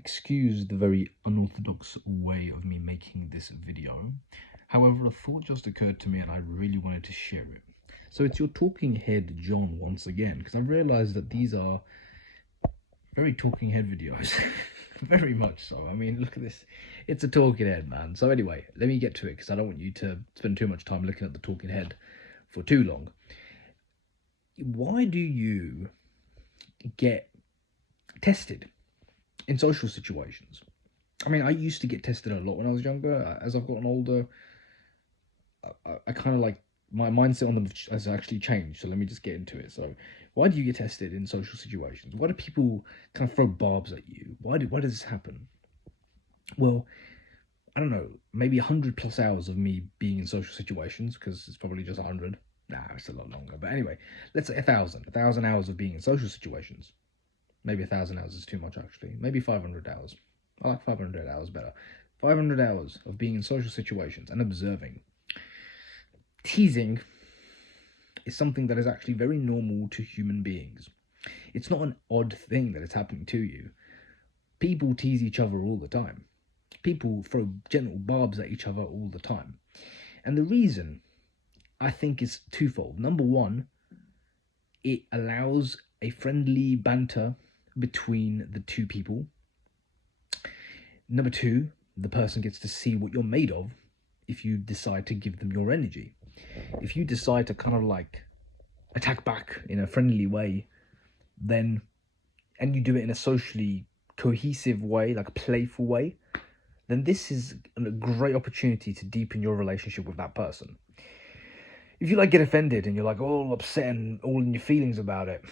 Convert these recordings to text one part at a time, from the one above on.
Excuse the very unorthodox way of me making this video. However, a thought just occurred to me and I really wanted to share it. So it's your talking head, John, once again, because I've realized that these are very talking head videos. Very much so. I mean, look at this. It's a talking head, man. So anyway, let me get to it because I don't want you to spend too much time looking at the talking head for too long. Why do you get tested in social situations? I mean, I used to get tested a lot when I was younger. As I've gotten older, I kind of like my mindset on them has actually changed. So let me just get into it. So, why do you get tested in social situations? Why do people kind of throw barbs at you? Why does this happen? Well, I don't know. Maybe 100+ hours of me being in social situations, because it's probably just 100. Nah, it's a lot longer. But anyway, let's say 1,000 hours of being in social situations. Maybe 1,000 hours is too much, actually. Maybe 500 hours. I like 500 hours better. 500 hours of being in social situations and observing. Teasing is something that is actually very normal to human beings. It's not an odd thing that is happening to you. People tease each other all the time. People throw gentle barbs at each other all the time. And the reason, I think, is twofold. Number one, it allows a friendly banter between the two people. Number two, the person gets to see what you're made of if you decide to give them your energy. If you decide to kind of like attack back in a friendly way, then, and you do it in a socially cohesive way, like a playful way, then this is a great opportunity to deepen your relationship with that person. If you like get offended and you're like all upset and all in your feelings about it,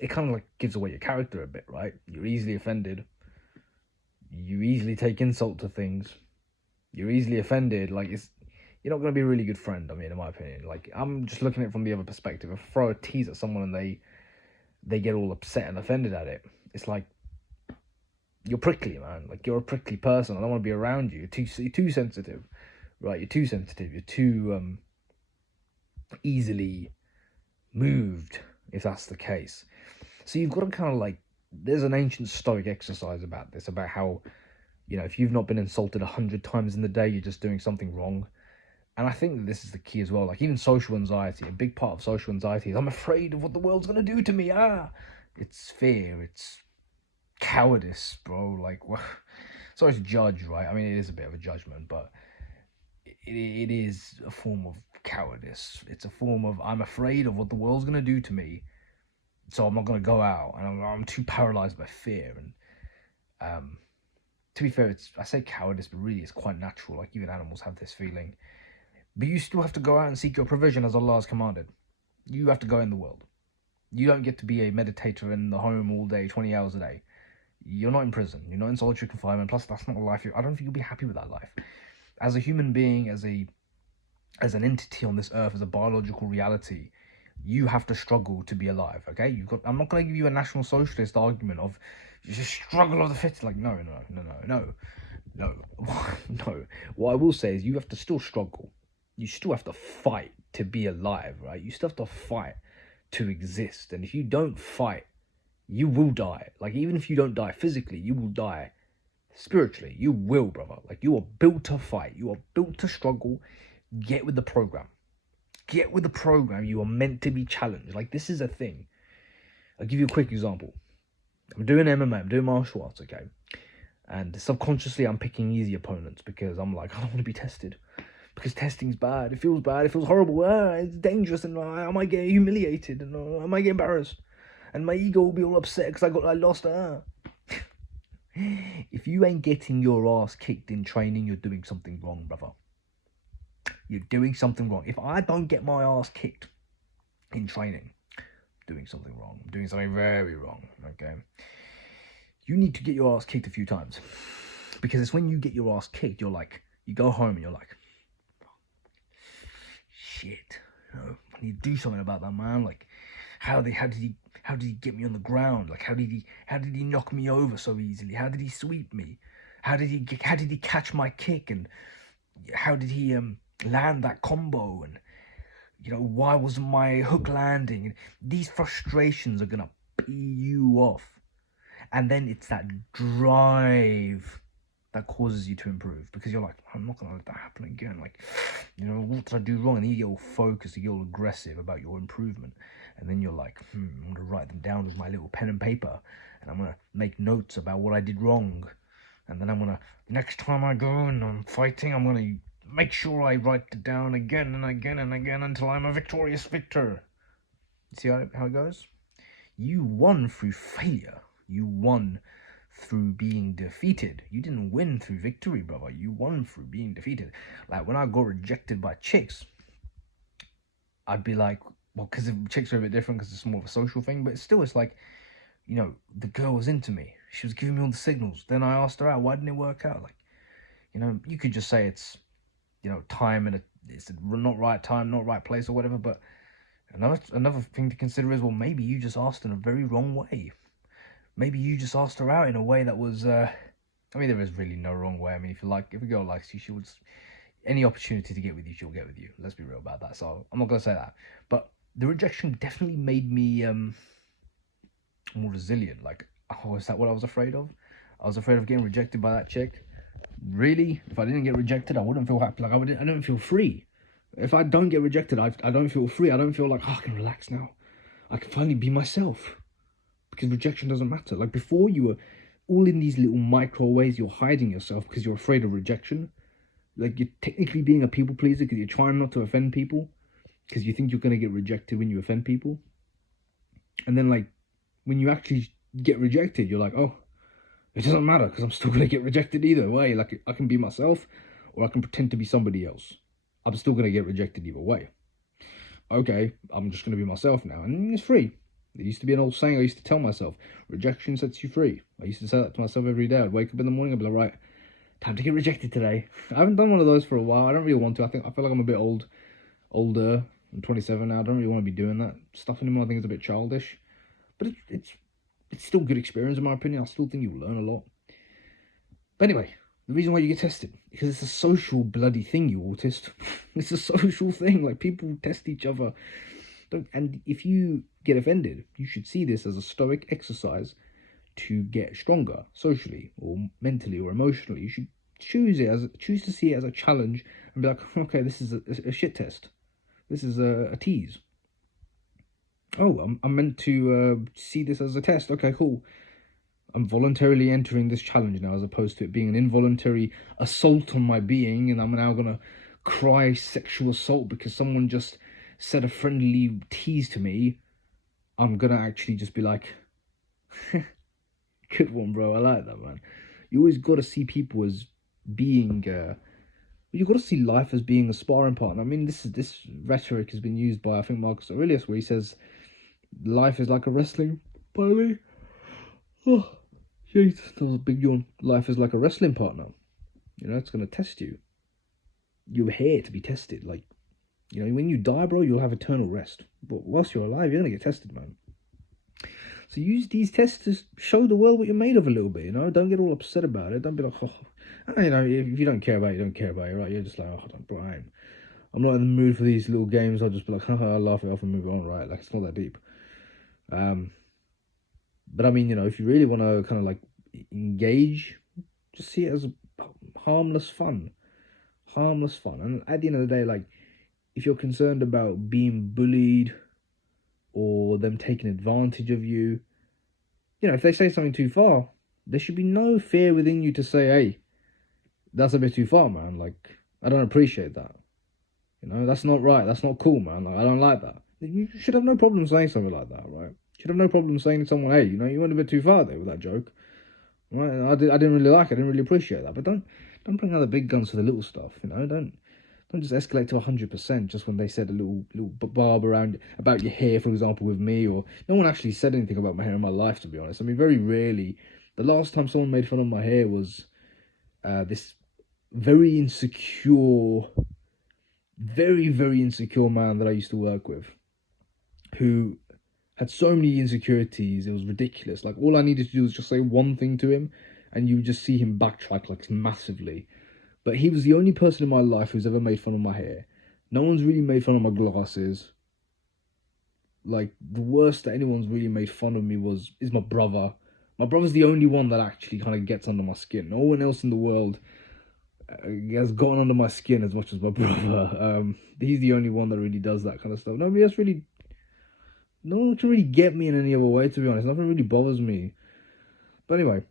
it kind of like gives away your character a bit, right? You're easily offended. You easily take insult to things. You're easily offended. Like, you're not going to be a really good friend, I mean, in my opinion. Like, I'm just looking at it from the other perspective. If I throw a tease at someone and they get all upset and offended at it, it's like, you're prickly, man. Like, you're a prickly person. I don't want to be around you. You're too sensitive, right? You're too sensitive. You're too easily moved, if that's the case. So you've got to kind of like, there's an ancient Stoic exercise about this, about how, you know, if you've not been insulted 100 times in the day, you're just doing something wrong. And I think that this is the key as well. Like, even social anxiety, a big part of social anxiety is, I'm afraid of what the world's going to do to me. It's fear. It's cowardice, bro. Like, well, sorry to judge, right? I mean, it is a bit of a judgment, but it is a form of cowardice. It's a form of, I'm afraid of what the world's going to do to me, so I'm not going to go out, and I'm too paralyzed by fear. And to be fair, I say cowardice, but really it's quite natural. Like, even animals have this feeling. But you still have to go out and seek your provision as Allah has commanded. You have to go in the world. You don't get to be a meditator in the home all day, 20 hours a day. You're not in prison. You're not in solitary confinement. Plus, that's not a life. I don't think you'll be happy with that life. As a human being, as an entity on this earth, as a biological reality, you have to struggle to be alive, okay? I'm not going to give you a National Socialist argument of just struggle of the fittest. Like, no. What I will say is, you have to still struggle. You still have to fight to be alive, right? You still have to fight to exist. And if you don't fight, you will die. Like, even if you don't die physically, you will die spiritually. You will, brother. Like, you are built to fight. You are built to struggle. Get with the program. Get with the program. You are meant to be challenged. Like, this is a thing. I'll give you a quick example. I'm doing MMA. I'm doing martial arts, okay? And subconsciously, I'm picking easy opponents because I'm like, I don't want to be tested. Because testing's bad. It feels bad. It feels horrible. It's dangerous, and I might get humiliated, and I might get embarrassed, and my ego will be all upset because I lost. If you ain't getting your ass kicked in training, you're doing something wrong, brother. You're doing something wrong. If I don't get my ass kicked in training, I'm doing something wrong. I'm doing something very wrong. Okay. You need to get your ass kicked a few times, because it's when you get your ass kicked, you're like, you go home and you're like, shit, I need to do something about that, man. Like, how did he get me on the ground? Like, how did he knock me over so easily? How did he sweep me? How did he catch my kick? And how did he land that combo? And, you know, why wasn't my hook landing? And these frustrations are gonna pee you off. And then it's that drive that causes you to improve, because you're like, I'm not gonna let that happen again. Like, what did I do wrong? And then you get all focused, you get all aggressive about your improvement, and then you're like, I'm gonna write them down with my little pen and paper, and I'm gonna make notes about what I did wrong, and then I'm gonna, next time I go and I'm fighting, I'm gonna make sure I write it down again and again and again until I'm a victorious victor. See how it goes? You won through failure. You won through being defeated. You didn't win through victory, brother. You won through being defeated. Like, when I got rejected by chicks, I'd be like, well, because chicks are a bit different because it's more of a social thing, but it's like, the girl was into me. She was giving me all the signals. Then I asked her out. Why didn't it work out? Like, you could just say it's, time, and it's not right time, not right place, or whatever. But another thing to consider is, well, maybe you just asked in a very wrong way. Maybe you just asked her out in a way that was, there is really no wrong way. I mean, if a girl likes you, she'll just, any opportunity to get with you, she'll get with you. Let's be real about that. So I'm not going to say that. But the rejection definitely made me more resilient. Like, is that what I was afraid of? I was afraid of getting rejected by that chick. Really? If I didn't get rejected, I wouldn't feel happy. Like, I don't feel free. If I don't get rejected, I don't feel free. I don't feel like, I can relax now. I can finally be myself. Because rejection doesn't matter. Like, before, you were all in these little micro ways, you're hiding yourself because you're afraid of rejection. Like, you're technically being a people pleaser because you're trying not to offend people, because you think you're going to get rejected when you offend people. And then, like, when you actually get rejected, you're like, oh, it doesn't matter because I'm still going to get rejected either way. Like, I can be myself or I can pretend to be somebody else. I'm still going to get rejected either way. Okay, I'm just going to be myself now, and it's free. There used to be an old saying I used to tell myself: rejection sets you free. I used to say that to myself every day. I'd wake up in the morning, I'd be like, right, time to get rejected today. I haven't done one of those for a while. I don't really want to. I feel like I'm a bit older. I'm 27 now. I don't really want to be doing that stuff anymore. I think it's a bit childish. But it's still good experience in my opinion. I still think you'll learn a lot. But anyway, the reason why you get tested, because it's a social bloody thing, you autist. It's a social thing. Like, people test each other. And if you get offended, you should see this as a stoic exercise to get stronger socially or mentally or emotionally. You should choose to see it as a challenge and be like, okay, this is a shit test. This is a tease. Oh, I'm meant to see this as a test. Okay, cool. I'm voluntarily entering this challenge now, as opposed to it being an involuntary assault on my being, and I'm now gonna cry sexual assault because someone just said a friendly tease to me. I'm gonna actually just be like, good one, bro. I like that, man. You always got to see people as being you got to see life as being a sparring partner. I mean, this rhetoric has been used by, I think, Marcus Aurelius, where he says life is like a wrestling. Pardon me. Oh, jeez, that was a big yawn. Life is like a wrestling partner. It's gonna test you. You're here to be tested. Like, when you die, bro, you'll have eternal rest. But whilst you're alive, you're going to get tested, man. So use these tests to show the world what you're made of a little bit, Don't get all upset about it. Don't be like, oh, if you don't care about it, you don't care about it, right? You're just like, oh, Brian, I'm not in the mood for these little games. I'll just be like, I'll laugh it off and move on, right? Like, it's not that deep. But I mean, if you really want to kind of like engage, just see it as harmless fun. Harmless fun. And at the end of the day, like, if you're concerned about being bullied or them taking advantage of you, if they say something too far, there should be no fear within you to say, hey, that's a bit too far, man. Like, I don't appreciate that. That's not right. That's not cool, man. Like, I don't like that. You should have no problem saying something like that, right? You should have no problem saying to someone, hey, you went a bit too far there with that joke. Right? I didn't really like it. I didn't really appreciate that. But don't bring out the big guns for the little stuff, Don't just escalate to 100% just when they said a little barb around about your hair, for example, with me. Or no one actually said anything about my hair in my life, to be honest. I mean, very rarely. The last time someone made fun of my hair was this very insecure, very, very insecure man that I used to work with, who had so many insecurities. It was ridiculous. Like, all I needed to do was just say one thing to him, and you would just see him backtrack like massively. But he was the only person in my life who's ever made fun of my hair. No one's really made fun of my glasses. Like, the worst that anyone's really made fun of me is my brother. My brother's the only one that actually kind of gets under my skin. No one else in the world has gotten under my skin as much as my brother. He's the only one that really does that kind of stuff. Nobody else really, no one can really get me in any other way, to be honest. Nothing really bothers me. But anyway,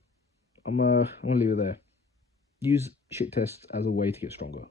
I'm gonna leave it there. Use shit tests as a way to get stronger.